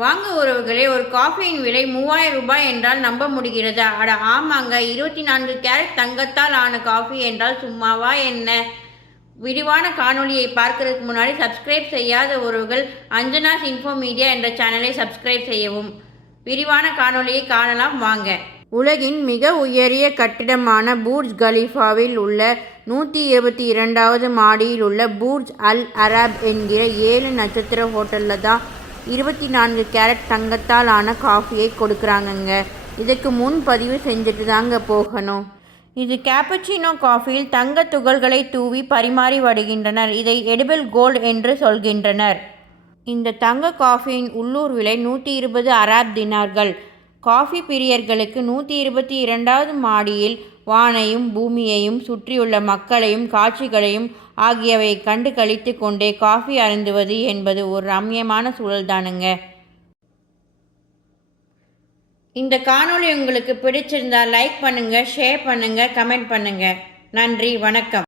வாங்க உறவுகளே ஒரு காஃபியின் விலை மூவாயிரம் ரூபாய் என்றால் நம்ப முடிகிறதா? அட ஆமாங்க இருபத்தி நான்கு கேரட் தங்கத்தால் ஆன காஃபி என்றால் சும்மாவா என்ன? விரிவான காணொளியை பார்க்கறதுக்கு முன்னாடி சப்ஸ்கிரைப் செய்யாத உறவுகள் அஞ்சனாஸ் இன்ஃபோ மீடியா என்ற சேனலை சப்ஸ்கிரைப் செய்யவும். விரிவான காணொலியை காணலாம் வாங்க. உலகின் மிக உயரிய கட்டிடமான பூர்ஜ் கலீஃபாவில் உள்ள நூற்றி இருபத்தி இரண்டாவது மாடியில் உள்ள பூர்ஜ் அல் அராப் என்கிற ஏழு நட்சத்திர ஹோட்டலில் தான் இருபத்தி நான்கு கேரட் தங்கத்தால் ஆன காஃபியை கொடுக்குறாங்கங்க. இதுக்கு முன் பதிவு செஞ்சுட்டு தாங்க போகணும். இது கேப்பச்சினோ காஃபியில் தங்க துகள்களை தூவி பரிமாறி வருகின்றனர் இதை எடிபிள் கோல்ட் என்று சொல்கின்றனர். இந்த தங்க காஃபியின் உள்ளூர் விலை நூற்றி இருபது அராப் தினார்கள். காஃபி பிரியர்களுக்கு நூற்றி இருபத்தி இரண்டாவது மாடியில் வானையும் பூமியையும் சுற்றியுள்ள மக்களையும் காட்சிகளையும் ஆகியவை கண்டு கழித்து கொண்டே காஃபி அருந்துவது என்பது ஒரு ரம்யமான சூழல்தானுங்க. இந்த காணொளி உங்களுக்கு பிடிச்சிருந்தா லைக் பண்ணுங்கள் ஷேர் பண்ணுங்கள் கமெண்ட் பண்ணுங்கள் நன்றி வணக்கம்.